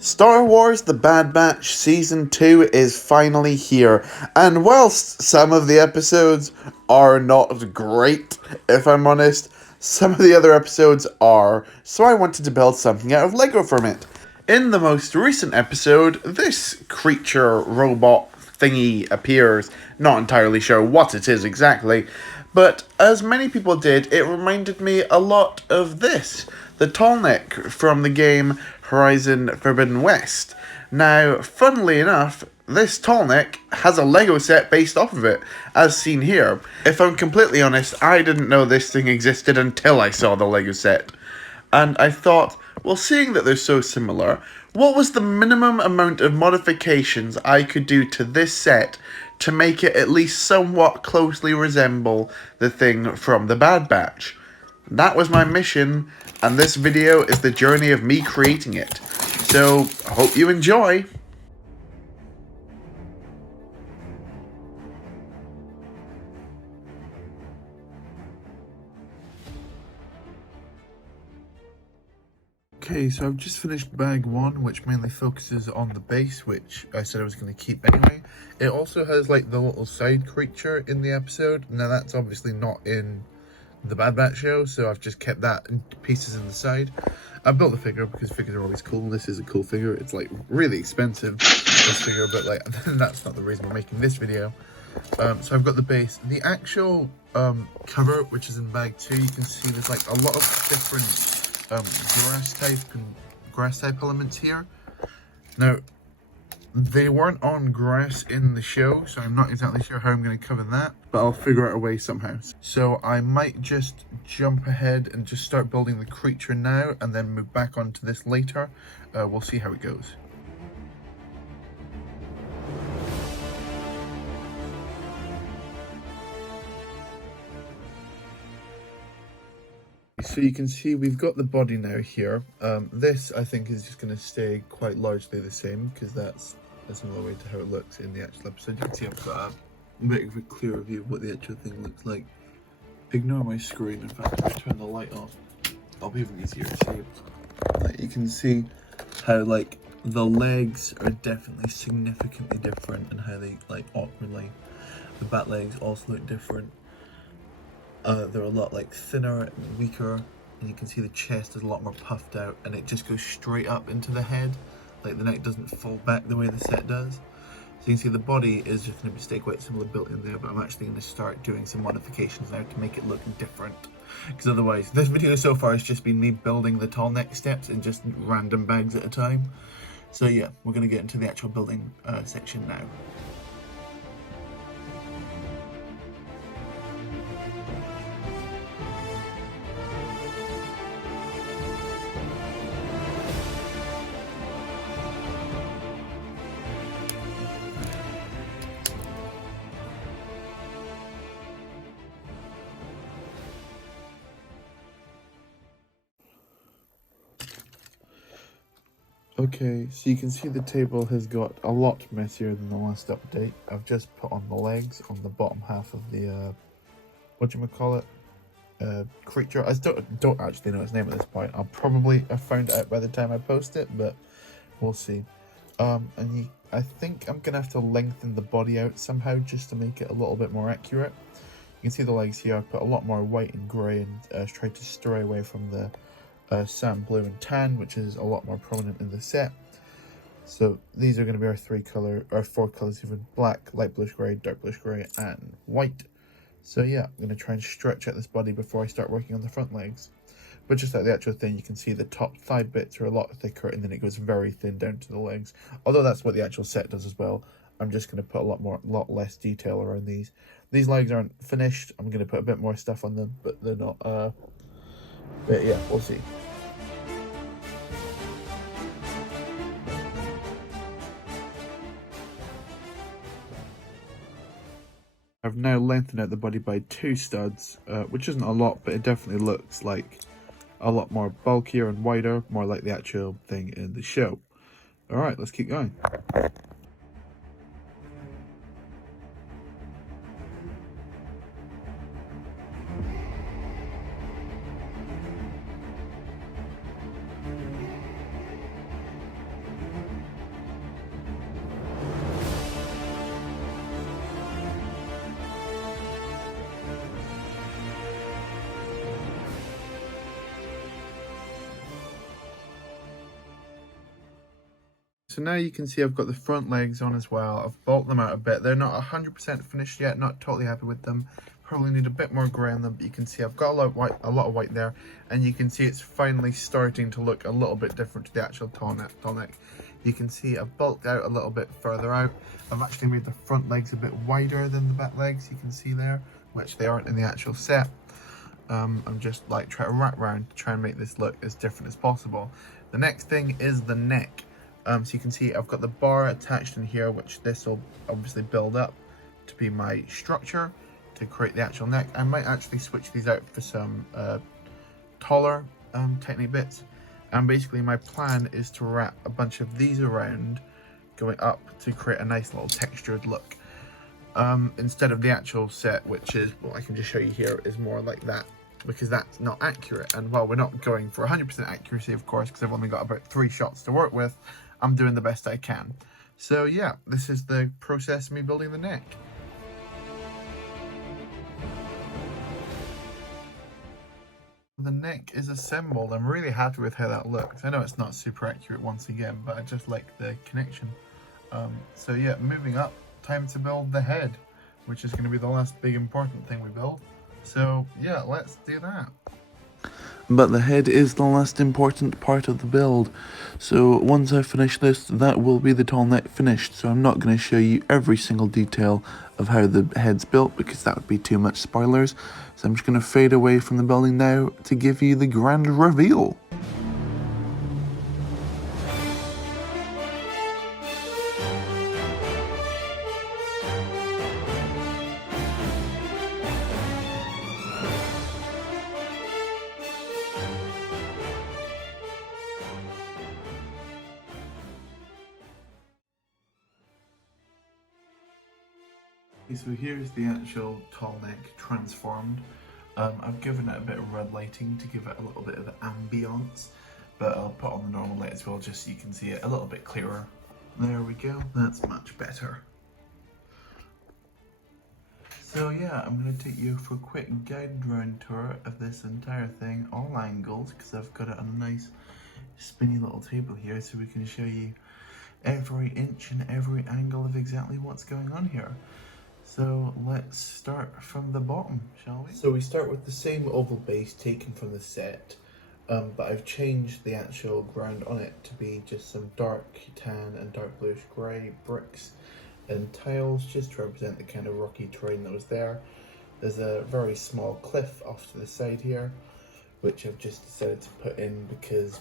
Star Wars The Bad Batch Season 2 is finally here, and whilst some of the episodes are not great, if I'm honest, some of the other episodes are, so I wanted to build something out of Lego from it. In the most recent episode, this creature robot thingy appears, not entirely sure what it is exactly, but as many people did, it reminded me a lot of this, the Tallneck from the game Horizon Forbidden West. Now, funnily enough, this Tallneck has a Lego set based off of it, as seen here. If I'm completely honest, I didn't know this thing existed until I saw the Lego set. And I thought, well, seeing that they're so similar, what was the minimum amount of modifications I could do to this set to make it at least somewhat closely resemble the thing from the Bad Batch? That was my mission, and this video is the journey of me creating it. So, I hope you enjoy! Okay, so I've just finished bag 1, which mainly focuses on the base, which I said I was going to keep anyway. It also has like the little side creature in the episode. Now that's obviously not in the Bad Batch show, so I've just kept that in pieces in the side. I built the figure because figures are always cool. This is a cool figure. It's like really expensive, this figure, but like that's not the reason we're making this video. So I've got the base. The actual cover, which is in bag 2, you can see there's like a lot of different grass type elements here. Now, they weren't on grass in the show, so I'm not exactly sure how I'm going to cover that, but I'll figure out a way somehow. So I might just jump ahead and just start building the creature now, and then move back onto this later. We'll see how it goes. So you can see we've got the body now here. This I think is just going to stay quite largely the same, because that's a similar way to how it looks in the actual episode. You can see I've got a bit of a clearer view of what the actual thing looks like. Ignore my screen. In fact, if I turn the light off, I'll be even easier to see. Like, you can see how like the legs are definitely significantly different, and how they like awkwardly, the bat legs also look different. They're a lot like thinner and weaker, and you can see the chest is a lot more puffed out, and it just goes straight up into the head. Like the neck doesn't fall back the way the set does. So you can see the body is just going to stay quite similar built in there, but I'm actually going to start doing some modifications now to make it look different. Because otherwise, this video so far has just been me building the tall neck steps in just random bags at a time. So yeah, we're going to get into the actual building section now. Okay, so you can see the table has got a lot messier than the last update. I've just put on the legs on the bottom half of the, whatchamacallit, creature. I don't actually know its name at this point. I'll probably have found it out by the time I post it, but we'll see. I think I'm going to have to lengthen the body out somehow just to make it a little bit more accurate. You can see the legs here. I've put a lot more white and grey and tried to stray away from the sand blue and tan, which is a lot more prominent in the set. So these are going to be our four colors, even black, light bluish grey, dark bluish grey, and white. So yeah, I'm going to try and stretch out this body before I start working on the front legs. But just like the actual thing, you can see the top thigh bits are a lot thicker, and then it goes very thin down to the legs. Although that's what the actual set does as well. I'm just going to put a lot less detail around these. These legs aren't finished. I'm going to put a bit more stuff on them, but they're not. But yeah, we'll see. I've now lengthened out the body by 2 studs, which isn't a lot, but it definitely looks like a lot more bulkier and wider, more like the actual thing in the show. Alright, let's keep going. So now you can see I've got the front legs on as well. I've bulked them out a bit. They're not 100% finished yet, not totally happy with them. Probably need a bit more grey on them, but you can see I've got a lot of white there, and you can see it's finally starting to look a little bit different to the actual Tallneck. You can see I've bulked out a little bit further out. I've actually made the front legs a bit wider than the back legs, you can see there, which they aren't in the actual set. I'm just like trying to wrap around to try and make this look as different as possible. The next thing is the neck. So you can see I've got the bar attached in here, which this will obviously build up to be my structure to create the actual neck. I might actually switch these out for some taller Technic bits. And basically my plan is to wrap a bunch of these around going up to create a nice little textured look. Instead of the actual set, which is, well, I can just show you here, is more like that, because that's not accurate. And while we're not going for 100% accuracy, of course, because I've only got about 3 shots to work with, I'm doing the best I can. So yeah, this is the process of me building the neck. The neck is assembled. I'm really happy with how that looks. I know it's not super accurate once again, but I just like the connection. So yeah, moving up, time to build the head, which is going to be the last big important thing we build. So yeah, let's do that. But the head is the last important part of the build. So once I finish this, that will be the Tallneck finished. So I'm not going to show you every single detail of how the head's built, because that would be too much spoilers. So I'm just going to fade away from the building now to give you the grand reveal. So here's the actual Tallneck transformed. I've given it a bit of red lighting to give it a little bit of ambience, but I'll put on the normal light as well just so you can see it a little bit clearer. There we go, that's much better. So yeah, I'm going to take you for a quick guided round tour of this entire thing, all angles, because I've got it on a nice spinny little table here so we can show you every inch and every angle of exactly what's going on here. So let's start from the bottom, shall we? So we start with the same oval base taken from the set, but I've changed the actual ground on it to be just some dark tan and dark bluish grey bricks and tiles, just to represent the kind of rocky terrain that was there. There's a very small cliff off to the side here, which I've just decided to put in because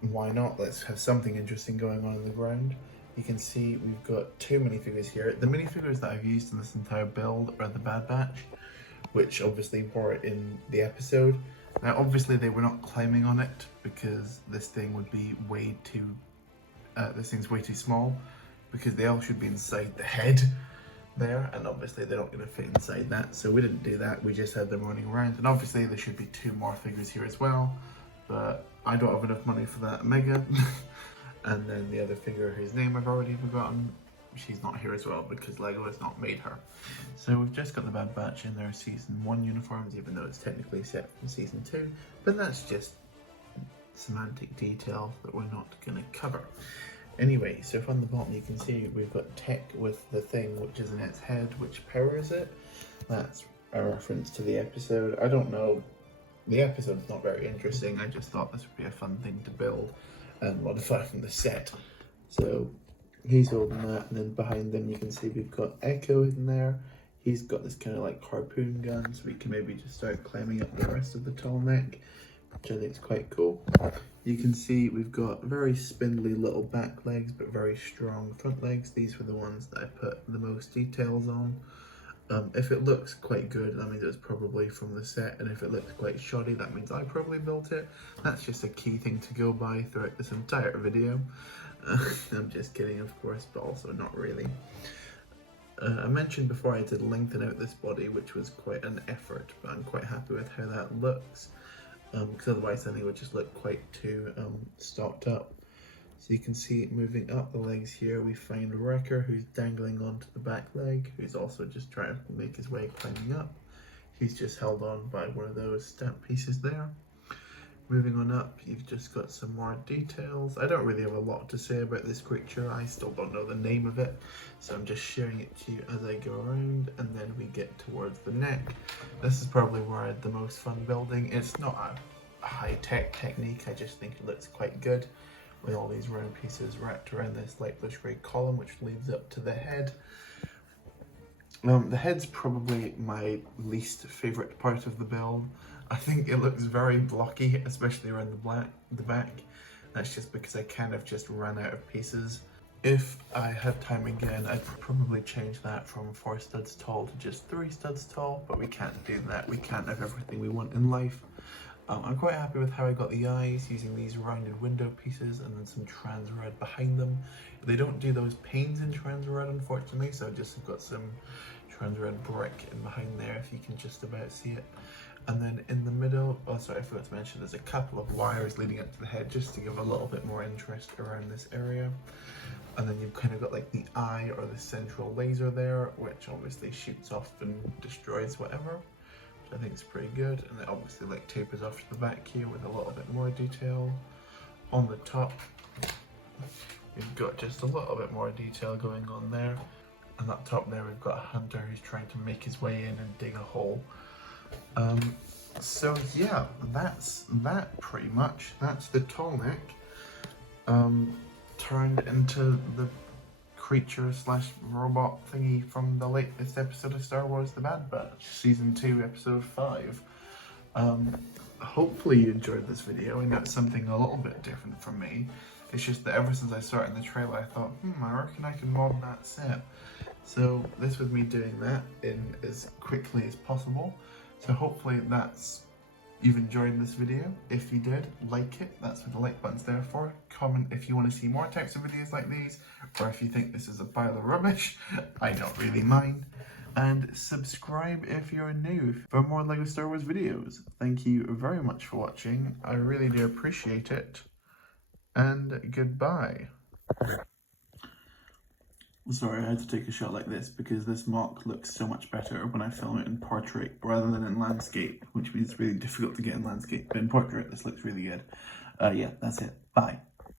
why not? Let's have something interesting going on in the ground. You can see we've got 2 minifigures here. The minifigures that I've used in this entire build are the Bad Batch, which obviously were in the episode. Now obviously they were not climbing on it because this thing would be way too, this thing's way too small, because they all should be inside the head there, and obviously they're not going to fit inside that, so we didn't do that. We just had them running around, and obviously there should be 2 more figures here as well, but I don't have enough money for that mega. And then the other figure whose name I've already forgotten, she's not here as well because Lego has not made her. So we've just got the Bad Batch in their season 1 uniforms, even though it's technically set from season 2, but that's just semantic detail that we're not going to cover. Anyway, so from the bottom you can see we've got tech with the thing which is in its head which powers it. That's a reference to the episode. I don't know, the episode's not very interesting, I just thought this would be a fun thing to build and modify from the set. So he's holding that, and then behind them you can see we've got Echo in there. He's got this kind of like harpoon gun, so we can maybe just start climbing up the rest of the Tallneck, which I think is quite cool. You can see we've got very spindly little back legs, but very strong front legs. These were the ones that I put the most details on. If it looks quite good, that means it was probably from the set, and if it looks quite shoddy, that means I probably built it. That's just a key thing to go by throughout this entire video. I'm just kidding, of course, but also not really. I mentioned before I did lengthen out this body, which was quite an effort, but I'm quite happy with how that looks, because otherwise I think it would just look quite too stocked up. So you can see moving up the legs here, we find Wrecker, who's dangling onto the back leg, who's also just trying to make his way climbing up. He's just held on by one of those stamp pieces there. Moving on up, you've just got some more details. I don't really have a lot to say about this creature. I still don't know the name of it, so I'm just sharing it to you as I go around, and then we get towards the neck. This is probably where I had the most fun building. It's not a high-tech technique, I just think it looks quite good with all these round pieces wrapped around this light bluish grey column, which leads up to the head. The head's probably my least favourite part of the build. I think it looks very blocky, especially around the back. That's just because I kind of just ran out of pieces. If I had time again, I'd probably change that from 4 studs tall to just 3 studs tall, but we can't do that. We can't have everything we want in life. I'm quite happy with how I got the eyes, using these rounded window pieces and then some trans red behind them. They don't do those panes in trans red, unfortunately, so I just have got some trans red brick in behind there, if you can just about see it. And then in the middle, oh sorry, I forgot to mention, there's a couple of wires leading up to the head just to give a little bit more interest around this area. And then you've kind of got like the eye or the central laser there, which obviously shoots off and destroys whatever. I think it's pretty good, and it obviously like tapers off to the back here with a little bit more detail. On the top, we've got just a little bit more detail going on there, and up top there we've got a hunter who's trying to make his way in and dig a hole. So yeah, that's that pretty much. That's the Tallneck turned into the creature slash robot thingy from the latest episode of Star Wars: The Bad Batch, Season 2, Episode 5. Hopefully you enjoyed this video. I know it's something a little bit different from me. It's just that ever since I started the trailer, I thought, I reckon I can mod that set. So this was me doing that in as quickly as possible. So hopefully you've enjoyed this video. If you did, like it. That's what the like button's there for. Comment if you want to see more types of videos like these, or if you think this is a pile of rubbish. I don't really mind. And subscribe if you're new for more LEGO Star Wars videos. Thank you very much for watching. I really do appreciate it. And goodbye. Sorry, I had to take a shot like this because this MOC looks so much better when I film it in portrait rather than in landscape, which means it's really difficult to get in landscape. But in portrait, this looks really good. Yeah, that's it. Bye.